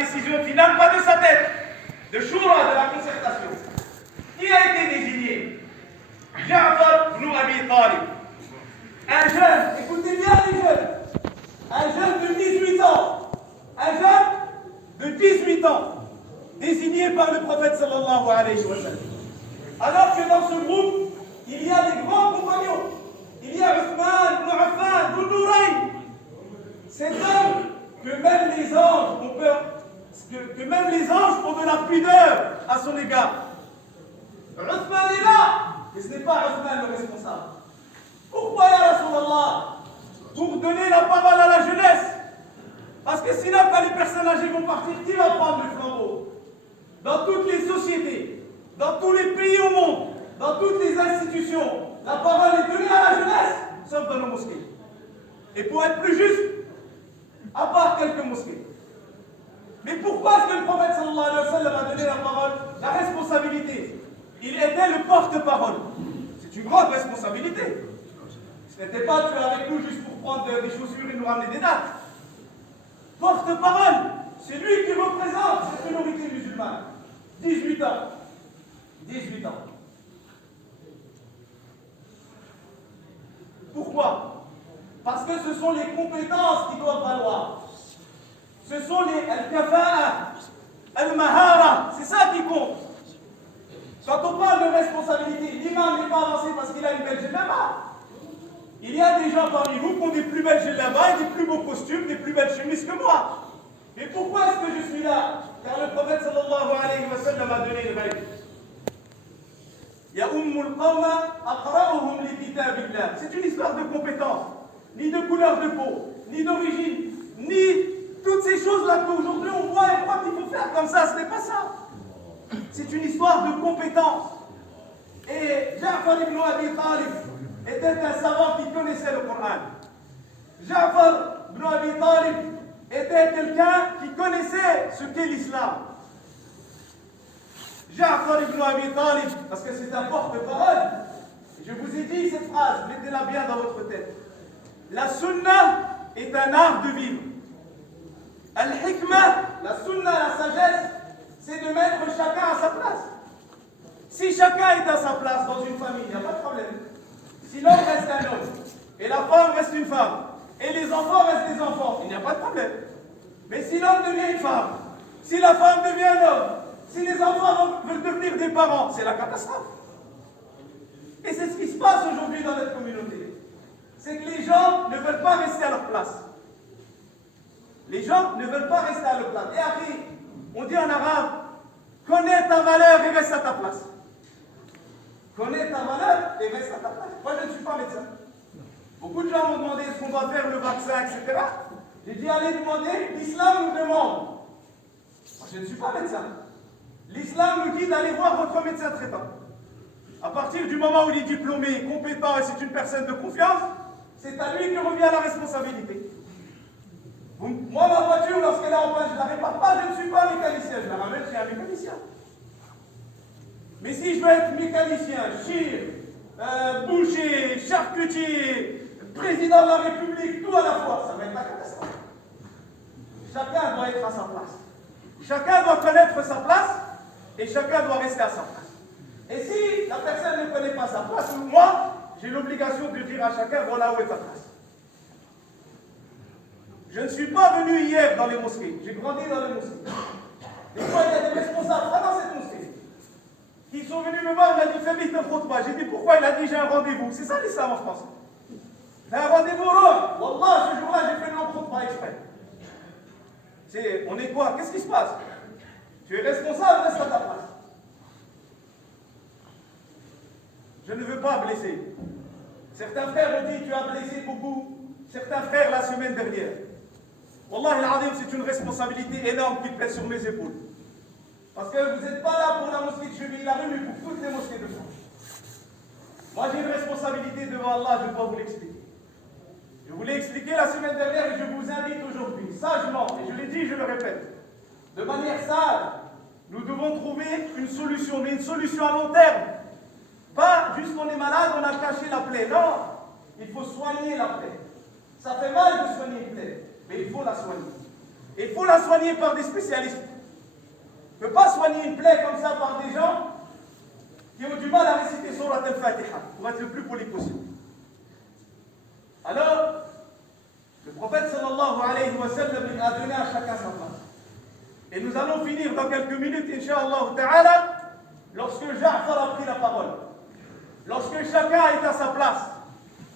décision finale, pas de sa tête, de Shura, de la concertation. Qui a été désigné? Ja'far ibn Abi Talib. Un jeune, écoutez bien les jeunes, un jeune de 18 ans, un jeune de 18 ans, désigné par le prophète sallallahu alayhi wa sallam. Alors que dans ce groupe, il y a des grands compagnons. Il y a Uthman, ibn Affan, ibn Nourayn. Cet homme que même les anges ont peur, que même les anges ont de la pudeur à son égard. Uthman est là, mais ce n'est pas Uthman le responsable. Pourquoi ya Rasulallah? Pour donner la parole à la jeunesse. Parce que sinon, quand les personnes âgées vont partir, qui va prendre le flambeau? Dans toutes les sociétés, dans tous les pays au monde, dans toutes les institutions, la parole est donnée à la jeunesse, sauf dans nos mosquées. Et pour être plus juste, à part quelques mosquées. Mais pourquoi est-ce que le prophète sallallahu alayhi wa sallam a donné la parole, la responsabilité? Il était le porte-parole. C'est une grande responsabilité. Ce n'était pas de faire avec nous juste pour prendre des chaussures et nous ramener des dates. Porte-parole, c'est lui qui représente cette minorité musulmane. 18 ans. 18 ans. Pourquoi? Parce que ce sont les compétences qui doivent valoir. Ce sont les al-kafa'a, al-mahara, c'est ça qui compte. Quand on parle de responsabilité, l'imam n'est pas avancé parce qu'il a une belle djellaba. Il y a des gens parmi vous qui ont des plus belles djellabas et des plus beaux costumes, des plus belles chemises que moi. Et pourquoi est-ce que je suis là? Car le prophète sallallahu alayhi wa sallam a donné une règle. Ya ummul qawma aqra'uhum li kitabillah. C'est une histoire de compétence, ni de couleur de peau, ni d'origine, ni toutes ces choses-là qu'aujourd'hui on voit et croit qu'il faut faire comme ça. Ce n'est pas ça. C'est une histoire de compétence. Et Ja'far ibn Abi Talib était un savant qui connaissait le Coran. Ja'far ibn Abi Talib était quelqu'un qui connaissait ce qu'est l'islam. Ja'far ibn Abi Talib, parce que c'est un porte-parole, je vous ai dit cette phrase, mettez-la bien dans votre tête. La sunna est un art de vivre. Al-hikmah, la sunna, la sagesse, c'est de mettre chacun à sa place. Si chacun est à sa place dans une famille, il n'y a pas de problème. Si l'homme reste un homme, et la femme reste une femme, et les enfants restent des enfants, il n'y a pas de problème. Mais si l'homme devient une femme, si la femme devient un homme, si les enfants veulent devenir des parents, c'est la catastrophe. Et c'est ce qui se passe aujourd'hui dans notre communauté. C'est que les gens ne veulent pas rester à leur place. Les gens ne veulent pas rester à leur place. Et après, on dit en arabe, connais ta valeur et reste à ta place. Connais ta valeur et reste à ta place. Moi, je ne suis pas médecin. Beaucoup de gens m'ont demandé est-ce qu'on doit faire le vaccin, etc. J'ai dit allez demander, l'islam nous demande. Moi, je ne suis pas médecin. L'islam nous dit d'aller voir votre médecin traitant. À partir du moment où il est diplômé, compétent et c'est une personne de confiance, c'est à lui que revient la responsabilité. Moi, ma voiture, lorsqu'elle est en panne, je ne la répare pas, je ne suis pas mécanicien, je la ramène chez un mécanicien. Mais si je veux être mécanicien, chir, boucher, charcutier, président de la République, tout à la fois, ça va être la catastrophe. Chacun doit être à sa place. Chacun doit connaître sa place et chacun doit rester à sa place. Et si la personne ne connaît pas sa place, moi, j'ai l'obligation de dire à chacun, voilà où est ta place. Je ne suis pas venu hier dans les mosquées, j'ai grandi dans les mosquées. Des fois, il y a des responsables, pas dans cette mosquée, qui sont venus me voir, il m'a dit, fais vite, ne frotte pas. J'ai dit, pourquoi? Il a dit, j'ai un rendez-vous. C'est ça l'islam en France. J'ai un rendez-vous au Rhône. Wallah, ce jour-là, j'ai fait le non-frotte pas exprès. On est quoi? Qu'est-ce qui se passe? Tu es responsable, reste à ta place. Je ne veux pas blesser. Certains frères ont dit, tu as blessé beaucoup. Certains frères la semaine dernière. Wallah al-Azim, c'est une responsabilité énorme qui pèse sur mes épaules. Parce que vous n'êtes pas là pour la mosquée de Chevilly-la-Rue, mais pour toutes les mosquées de France. Moi, j'ai une responsabilité devant Allah, je dois vous l'expliquer. Je vous l'ai expliqué la semaine dernière et je vous invite aujourd'hui, sagement, et je l'ai dit, je le répète, de manière sage, nous devons trouver une solution, mais une solution à long terme. Pas juste on est malade, on a caché la plaie. Non, il faut soigner la plaie. Ça fait mal de soigner une plaie, mais il faut la soigner. Il faut la soigner par des spécialistes. On ne peut pas soigner une plaie comme ça par des gens qui ont du mal à réciter Surat al-Fatiha pour être le plus poli possible. Alors, le prophète sallallahu alayhi wa sallam il a donné à chacun sa place. Et nous allons finir dans quelques minutes, incha'Allah ta'ala, lorsque Ja'far a pris la parole. Lorsque chacun est à sa place.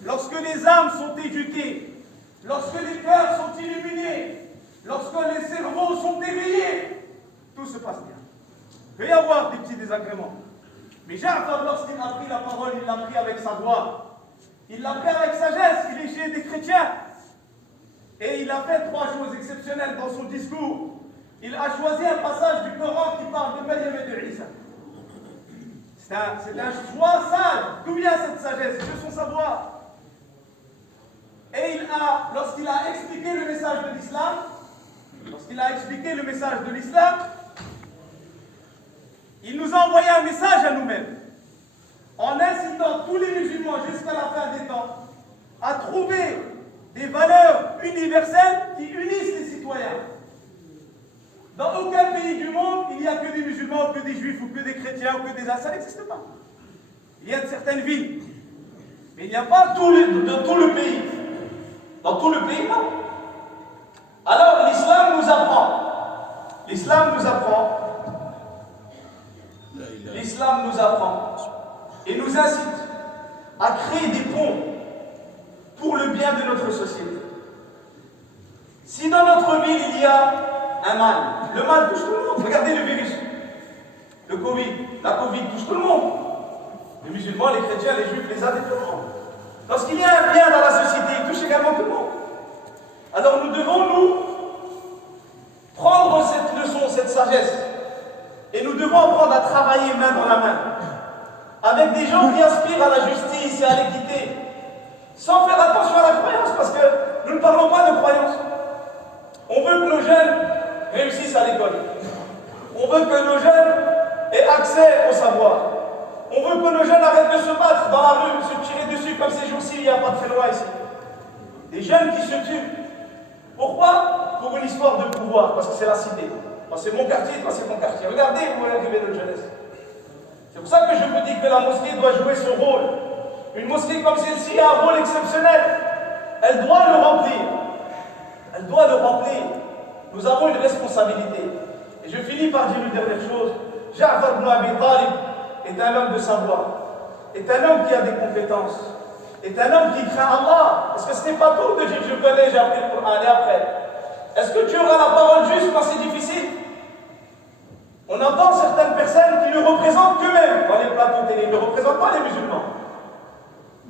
Lorsque les âmes sont éduquées. Lorsque les cœurs sont illuminés. Lorsque les cerveaux sont éveillés. Tout se passe bien. Il peut y avoir des petits désagréments. Mais Ja'far, lorsqu'il a pris la parole, il l'a pris avec sa voix. Il l'a pris avec sagesse. Il est chez des chrétiens. Et il a fait 3 choses exceptionnelles dans son discours. Il a choisi un passage du Coran qui parle de Maryam et de Isa. C'est un choix sage. D'où vient cette sagesse? De son savoir. Et lorsqu'il a expliqué le message de l'islam, il nous a envoyé un message à nous-mêmes, en incitant tous les musulmans jusqu'à la fin des temps à trouver des valeurs universelles qui unissent les citoyens. Dans aucun pays du monde, il n'y a que des musulmans, ou que des juifs, ou que des chrétiens, ou que des ça n'existe pas. Il y a de certaines villes, mais il n'y a pas dans tout le pays. Dans tout le pays, non. Alors l'islam nous apprend et nous incite à créer des ponts pour le bien de notre société. Si dans notre ville il y a un mal, le mal touche tout le monde. Regardez le virus, le Covid, la Covid touche tout le monde. Les musulmans, les chrétiens, les juifs, les athées, tout le monde. Lorsqu'il y a un bien dans la société, il touche également tout le monde. Alors nous devons nous prendre cette leçon, cette sagesse, et nous devons apprendre à travailler main dans la main, avec des gens qui aspirent à la justice et à l'équité, sans faire attention à la croyance, parce que nous ne parlons pas de croyance. On veut que nos jeunes réussissent à l'école. On veut que nos jeunes aient accès au savoir. On veut que nos jeunes arrêtent de se battre dans la rue, se tirer dessus comme ces jours-ci, il n'y a pas de très loin ici. Des jeunes qui se tuent. Pourquoi? Pour une histoire de pouvoir, parce que c'est la cité. Moi c'est mon quartier, toi c'est mon quartier. Regardez où est arrivée notre jeunesse. C'est pour ça que je vous dis que la mosquée doit jouer son rôle. Une mosquée comme celle-ci a un rôle exceptionnel. Elle doit le remplir. Elle doit le remplir. Nous avons une responsabilité. Et je finis par dire une dernière chose. Ja'far ibn Abi Talib est un homme de savoir, est un homme qui a des compétences, est un homme qui craint Allah. Est-ce que ce n'est pas tout de dire je connais, j'ai appris le Coran et après? Est-ce que tu auras la parole juste quand c'est difficile? On entend certaines personnes qui ne représentent qu'eux-mêmes dans les plateaux télé, ne représentent pas les musulmans.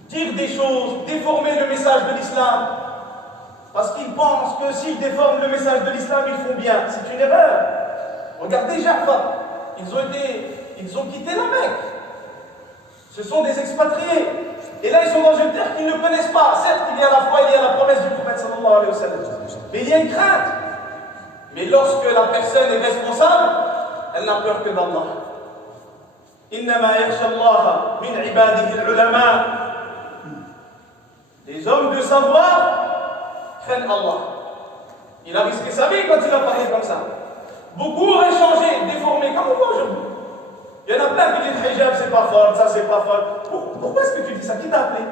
Dire des choses, déformer le message de l'islam, parce qu'ils pensent que s'ils déforment le message de l'islam, ils font bien. C'est une erreur. Regardez Ja'far, ils ont quitté la Mecque. Ce sont des expatriés. Et là, ils sont dans une terre qu'ils ne connaissent pas. Certes, il y a la foi, il y a la promesse du prophète sallallahu alayhi wa sallam. Mais il y a une crainte. Mais lorsque la personne est responsable, elle n'a peur que d'Allah. Innama yakhsha Allah min ibadihi al-ulama. Les hommes de savoir craignent Allah. Il a risqué sa vie quand il a parlé comme ça. Beaucoup auraient changé, déformé, comme on voit aujourd'hui. Il y en a plein qui disent hijab c'est pas fort, ça c'est pas fort. Pourquoi est-ce que tu dis ça? Qui t'a appelé?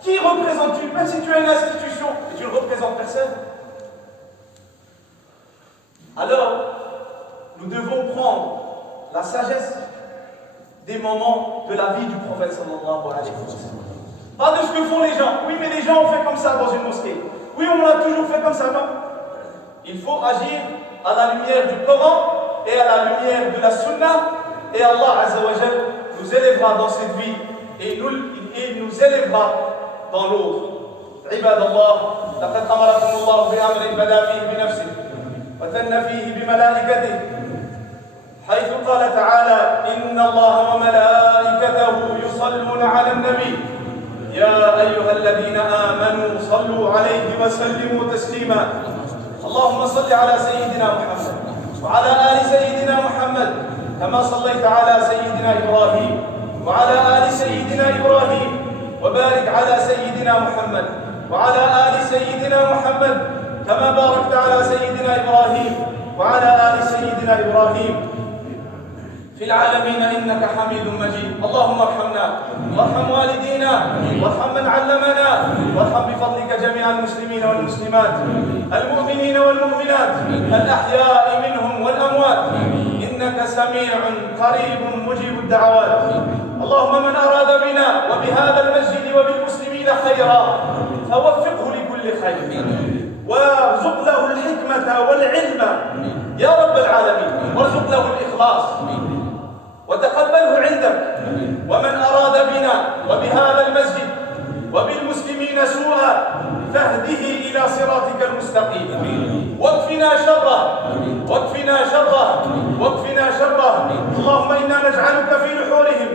Qui représente-tu? Même si tu es une institution et tu ne représentes personne. Alors, nous devons prendre la sagesse des moments de la vie du prophète sallallahu alayhi wa sallam. Pas de ce que font les gens. Oui, mais les gens ont fait comme ça dans une mosquée. Oui, on l'a toujours fait comme ça, non. Il faut agir à la lumière du Coran et à la lumière de la Sunna. Et Allah Azza wa Jal nous élèvera dans cette vie et il nous élèvera dans l'autre. عباد الله لقد أمركم الله بأمر بدأ فيه بنفسه وثنى فيه بملائكته حيث قال تعالى إن الله وملائكته يصلون على النبي يا أيها الذين آمنوا صلوا عليه وسلموا تسليما اللهم صل على سيدنا محمد وعلى آل سيدنا محمد كما صليت على سيدنا إبراهيم وعلى آل سيدنا إبراهيم وبارك على سيدنا محمد وعلى آل سيدنا محمد كما باركت على سيدنا إبراهيم وعلى آل سيدنا إبراهيم في العالمين إنك حميد مجيد. اللهم ارحمنا وارحم والدينا وارحم من علمنا وارحم بفضلك جميع المسلمين والمسلمات المؤمنين والمؤمنات الأحياء منهم والأموات إنك سميع قريب مجيب الدعوات. اللهم من أراد بنا وبهذا المسجد وبالمسلمين خيرا فوفقه لكل خير وارزق له الحكمة والعلم يا رب العالمين، وارزق له الإخلاص وتقبله عندك. ومن أراد بنا وبهذا المسجد وبالمسلمين سوءا فاهده إلى صراطك المستقيم واكفنا شره واكفنا شره واكفنا شره. اللهم إنا نجعلك في نحورهم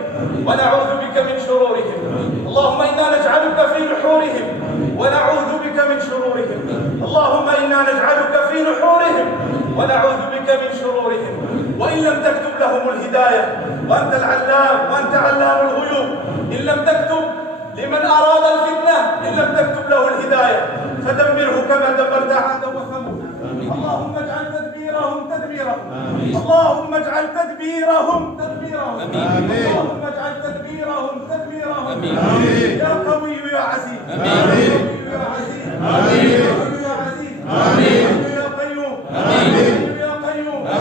ونعوذ بك من شرورهم. اللهم إنا نجعلك في نحورهم ونعوذ بك من شرورهم. اللهم إنا نجعلك في نحورهم ونعوذ بك من شرورهم. وإن لم تكتب لهم الهداية وأنت العلام وأنت علام الغيوب، إن لم تكتب لمن أراد الفتنة، إن لم تكتب له الهداية فدمره كما دمرت عادا وثمود. اللهم اجعل تدبيرهم تدميرهم. اللهم اجعل تدبيرهم تدميرهم. اللهم اجعل تدبيرهم تدميرهم. يا قوي يا عزيز، يا قوي يا عزيز، يا قوي يا عزيز، يا قيوم، يا قيوم، يا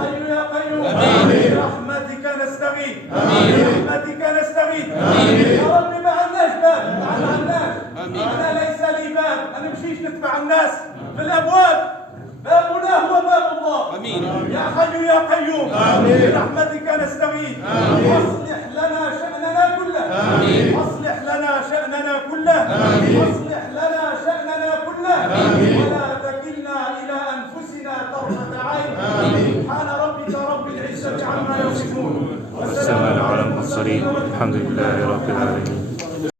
حي يا قيوم، برحمتك نستغيث، برحمتك نستغيث. يا رب مع الناس باب، معناش أنا ليس لي باب، ما نمشيش نتبع الناس في الأبواب، بابنا هو باب الله. امين. يا حي يا قيوم، برحمتك نستغيث. اصلح لنا شأننا كله، اصلح لنا شأننا كله، اصلح لنا شأننا كله، ولا تكلنا إلى أنفسنا طرفة عين. سبحان ربك رب العزة عما يصفون والسلام على المرسلين، الحمد لله رب العالمين.